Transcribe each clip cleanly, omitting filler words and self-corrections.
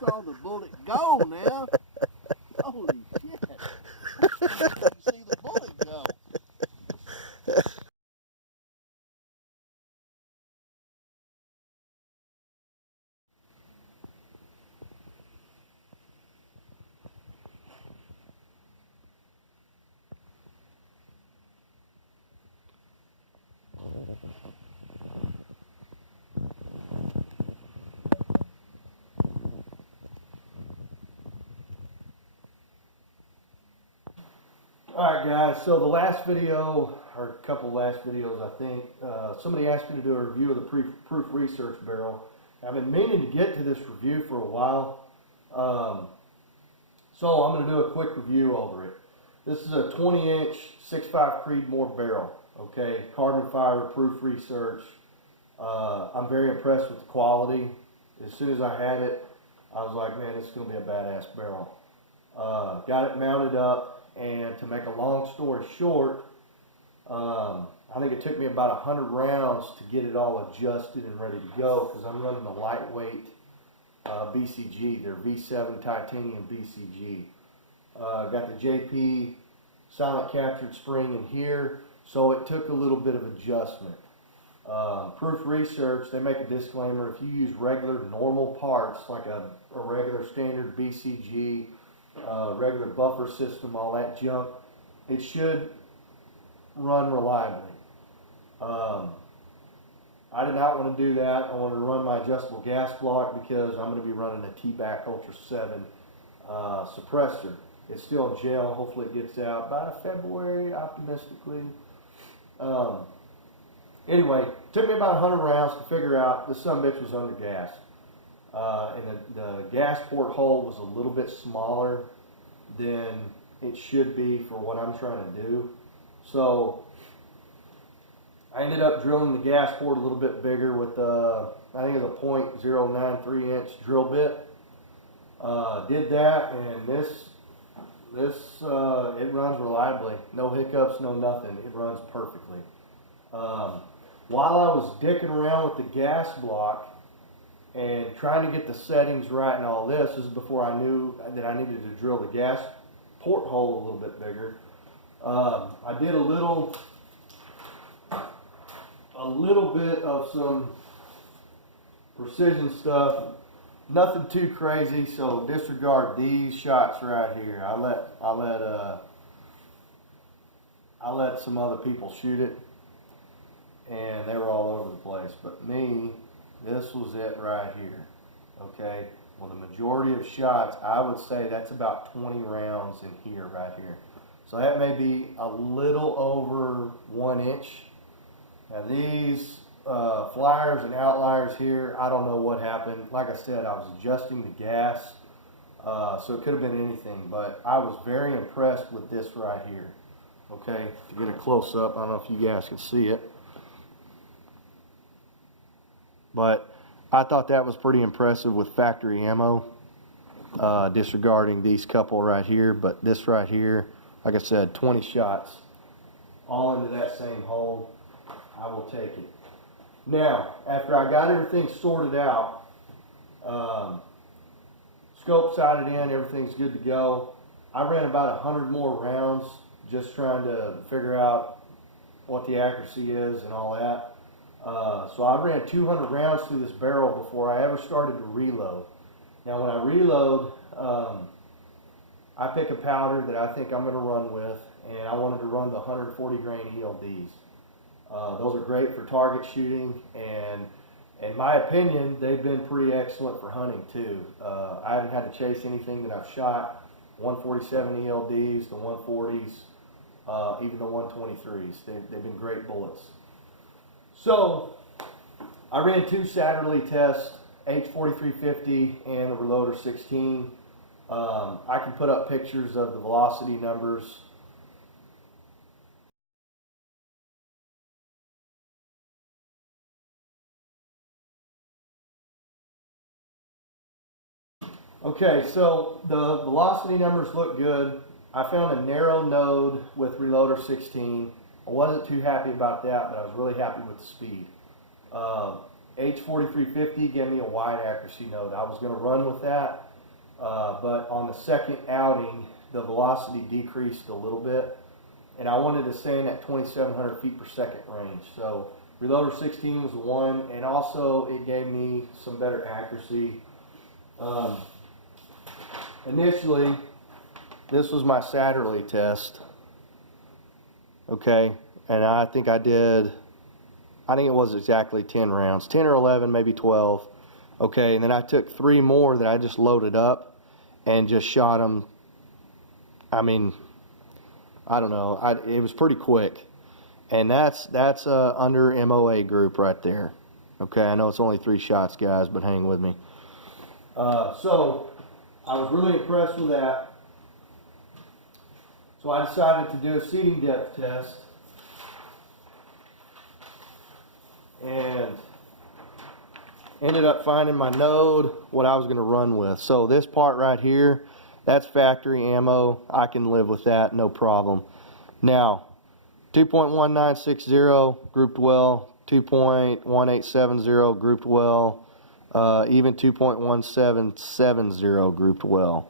saw the bullet go now. Holy shit. I see the bullet go. Alright guys, so the last video, or a couple last videos I think, somebody asked me to do a review of the proof research barrel. I've been meaning to get to this review for a while, so I'm going to do a quick review over it. This is a 20-inch 6.5 Creedmoor barrel, okay, carbon fiber proof research. I'm very impressed with the quality. As soon as I had it, I was like, man, this is going to be a badass barrel. Got it mounted up. And to make a long story short, I think it took me about 100 rounds to get it all adjusted and ready to go because I'm running a lightweight BCG. They're V7 titanium BCG. Got the JP silent captured spring in here, so it took a little bit of adjustment. Proof research, they make a disclaimer, if you use regular normal parts like a regular standard BCG, regular buffer system, all that junk, it should run reliably. I did not want to do that. I wanted to run my adjustable gas block because I'm going to be running a T-Back Ultra 7 suppressor. It's still in jail. Hopefully it gets out by February, optimistically. Anyway, it took me about 100 rounds to figure out this sumbitch was under gas. And the gas port hole was a little bit smaller than it should be for what I'm trying to do. So I ended up drilling the gas port a little bit bigger with I think it was a .093 inch drill bit. Did that, and it runs reliably. No hiccups, no nothing. It runs perfectly. While I was dicking around with the gas block and trying to get the settings right and all this is before I knew that I needed to drill the gas port hole a little bit bigger. I did a little bit of some precision stuff, nothing too crazy, so disregard these shots right here. I let some other people shoot it, and they were all over the place, but me, this was it right here, okay? Well, the majority of shots, I would say that's about 20 rounds in here, right here. So that may be a little over 1 inch. Now these flyers and outliers here, I don't know what happened. Like I said, I was adjusting the gas, so it could have been anything, but I was very impressed with this right here, okay? To get a close up, I don't know if you guys can see it. But I thought that was pretty impressive with factory ammo, disregarding these couple right here. But this right here, like I said, 20 shots, all into that same hole. I will take it. Now, after I got everything sorted out, scope sighted in, everything's good to go. I ran about 100 more rounds just trying to figure out what the accuracy is and all that. So I ran 200 rounds through this barrel before I ever started to reload. Now when I reload, I pick a powder that I think I'm going to run with, and I wanted to run the 140 grain ELDs. Those are great for target shooting, and in my opinion, they've been pretty excellent for hunting too. I haven't had to chase anything that I've shot. 147 ELDs, the 140s, even the 123s. They've been great bullets. So I ran 2 Satterley tests, H4350 and the Reloader 16. I can put up pictures of the velocity numbers. Okay, so the velocity numbers look good. I found a narrow node with Reloader 16. I wasn't too happy about that, but I was really happy with the speed. H4350 gave me a wide accuracy node. I was going to run with that. but on the second outing, the velocity decreased a little bit, and I wanted to stay in that 2,700 feet per second range. So reloader 16 was the one, and also it gave me some better accuracy. Initially, this was my Saturday test, okay, and I think it was exactly 10 rounds, 10 or 11, maybe 12, okay, and then I took 3 more that I just loaded up and just shot them. I mean, I don't know, it was pretty quick, and that's under MOA group right there, okay. I know it's only 3 shots, guys, but hang with me. So I was really impressed with that. So I decided to do a seating depth test, and ended up finding my node, what I was going to run with. So this part right here, that's factory ammo. I can live with that, no problem. Now, 2.1960 grouped well, 2.1870 grouped well, even 2.1770 grouped well.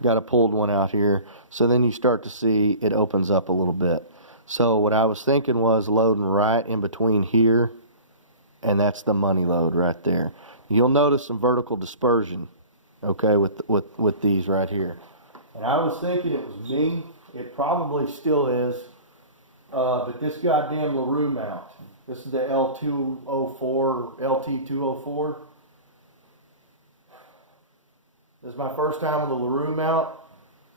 Got a pulled one out here. So then you start to see it opens up a little bit. So what I was thinking was loading right in between here, and that's the money load right there. You'll notice some vertical dispersion, okay, with these right here. And I was thinking it was me. It probably still is. But this goddamn LaRue mount, this is the L204, LT204. This is my first time with the LaRue mount,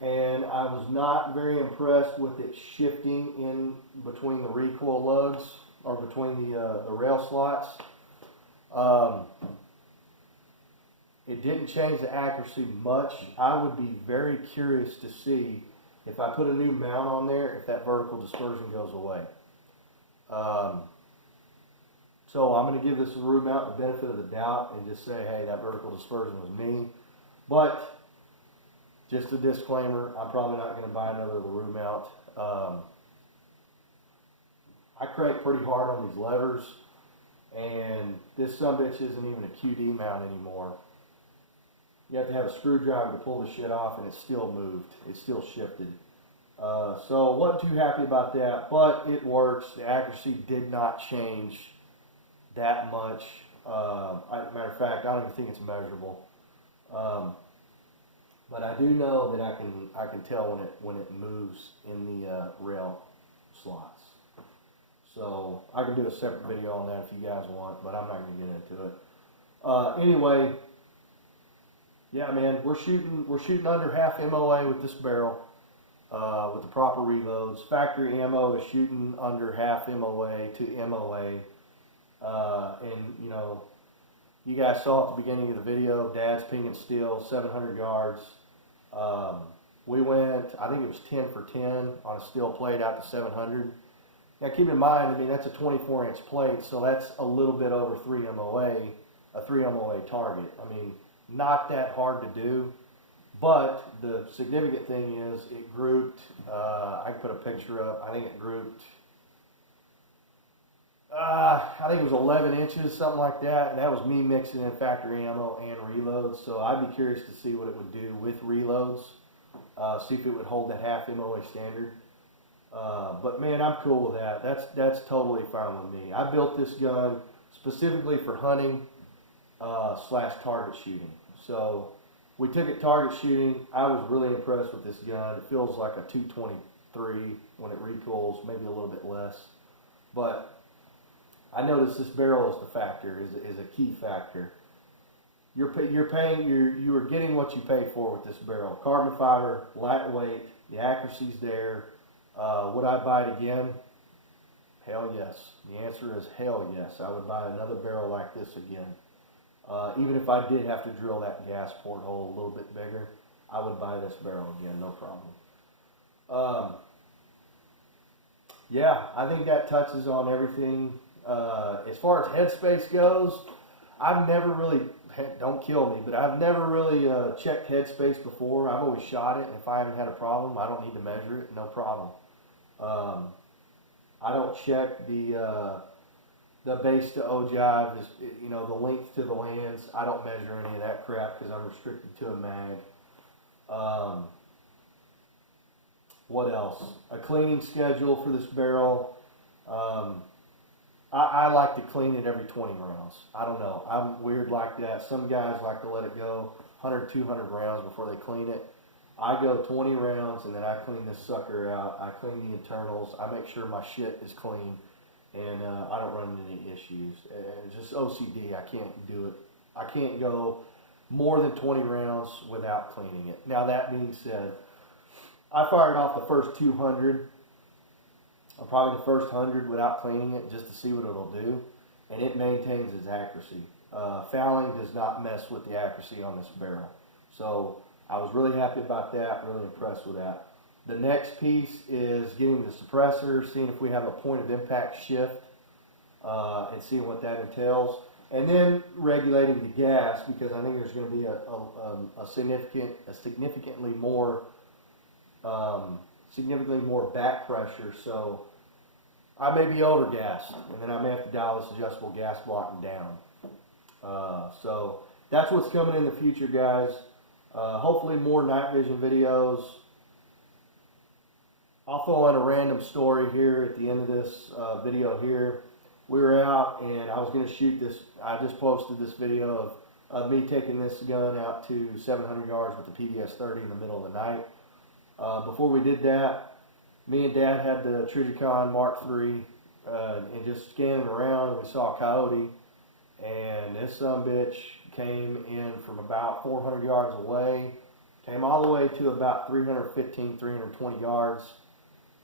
and I was not very impressed with it shifting in between the recoil lugs, or between the rail slots. It didn't change the accuracy much. I would be very curious to see if I put a new mount on there, if that vertical dispersion goes away. So I'm going to give this LaRue mount the benefit of the doubt and just say, hey, that vertical dispersion was me. But just a disclaimer, I'm probably not going to buy another LaRue mount. I crank pretty hard on these levers, and this sumbitch isn't even a QD mount anymore. You have to have a screwdriver to pull the shit off, and it still moved. It still shifted. So wasn't too happy about that, but it works. The accuracy did not change that much. Matter of fact, I don't even think it's measurable. But I do know that I can tell when it moves in the rail slots. So I can do a separate video on that if you guys want, but I'm not going to get into it. Anyway, yeah, man, we're shooting under half MOA with this barrel, with the proper reloads. Factory ammo is shooting under half MOA to MOA, and you know, you guys saw at the beginning of the video, Dad's ping and steel, 700 yards. We went, I think it was 10 for 10 on a steel plate out to 700. Now keep in mind, I mean, that's a 24-inch plate, so that's a little bit over 3 MOA, a 3 MOA target. I mean, not that hard to do, but the significant thing is it grouped, I can put a picture up, I think it grouped, I think it was 11 inches, something like that, and that was me mixing in factory ammo and reloads, so I'd be curious to see what it would do with reloads, see if it would hold that half MOA standard. But man, I'm cool with that. That's totally fine with me. I built this gun specifically for hunting slash target shooting. So we took it target shooting. I was really impressed with this gun. It feels like a 223 when it recoils, maybe a little bit less. But I noticed this barrel is the factor, is a key factor. You are getting what you pay for with this barrel. Carbon fiber, lightweight, the accuracy's there. Would I buy it again? Hell yes. The answer is hell yes. I would buy another barrel like this again. Even if I did have to drill that gas porthole a little bit bigger, I would buy this barrel again, no problem. Yeah, I think that touches on everything. As far as headspace goes, I've never really, don't kill me, but I've never really checked headspace before. I've always shot it, and if I haven't had a problem, I don't need to measure it, no problem. I don't check the the base to ogive, is, you know, the length to the lands. I don't measure any of that crap because I'm restricted to a mag. What else? A cleaning schedule for this barrel. I like to clean it every 20 rounds. I don't know. I'm weird like that. Some guys like to let it go 100, 200 rounds before they clean it. I go 20 rounds and then I clean this sucker out. I clean the internals. I make sure my shit is clean, and I don't run into any issues. It's just OCD. I can't do it. I can't go more than 20 rounds without cleaning it. Now that being said, I fired off the first 200, or probably the first 100 without cleaning it just to see what it'll do, and it maintains its accuracy. Fouling does not mess with the accuracy on this barrel. So I was really happy about that, really impressed with that. The next piece is getting the suppressor, seeing if we have a point of impact shift, and seeing what that entails. And then regulating the gas, because I think there's going to be a significantly more back pressure. So I may be over gassed, and then I may have to dial this adjustable gas blocking down. So that's what's coming in the future, guys. Hopefully more night vision videos. I'll throw in a random story here at the end of this video here. We were out and I was going to shoot this. I just posted this video of me taking this gun out to 700 yards with the PDS-30 in the middle of the night. Before we did that, me and Dad had the Trijicon Mark III and just scanning around, we saw a coyote, and this sumbitch came in from about 400 yards away, came all the way to about 315, 320 yards,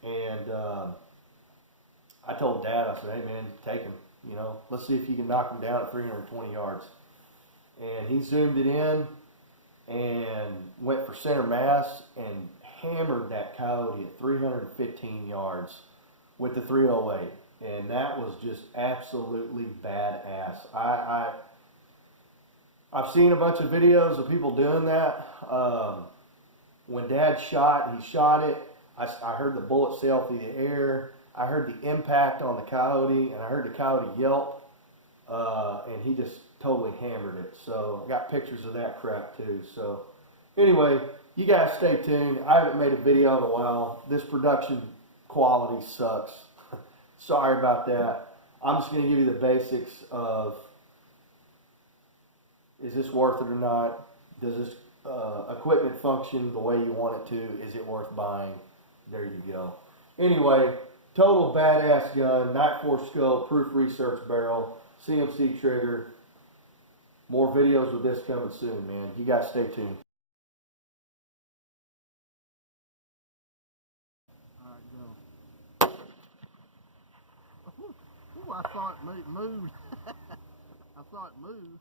and I told Dad, I said, hey man, take him, you know, let's see if you can knock him down at 320 yards. And he zoomed it in and went for center mass and hammered that coyote at 315 yards with the 308. And that was just absolutely badass. I've seen a bunch of videos of people doing that. When Dad shot, he shot it. I heard the bullet sail through the air. I heard the impact on the coyote, and I heard the coyote yelp, and he just totally hammered it. So I got pictures of that crap too. So anyway, you guys stay tuned. I haven't made a video in a while. This production quality sucks. Sorry about that. I'm just going to give you the basics of, is this worth it or not? Does this equipment function the way you want it to? Is it worth buying? There you go. Anyway, total badass gun, Night Force scope, proof research barrel, CMC trigger. More videos with this coming soon, man. You guys stay tuned. All right, go. Ooh, I saw it move. I saw it move.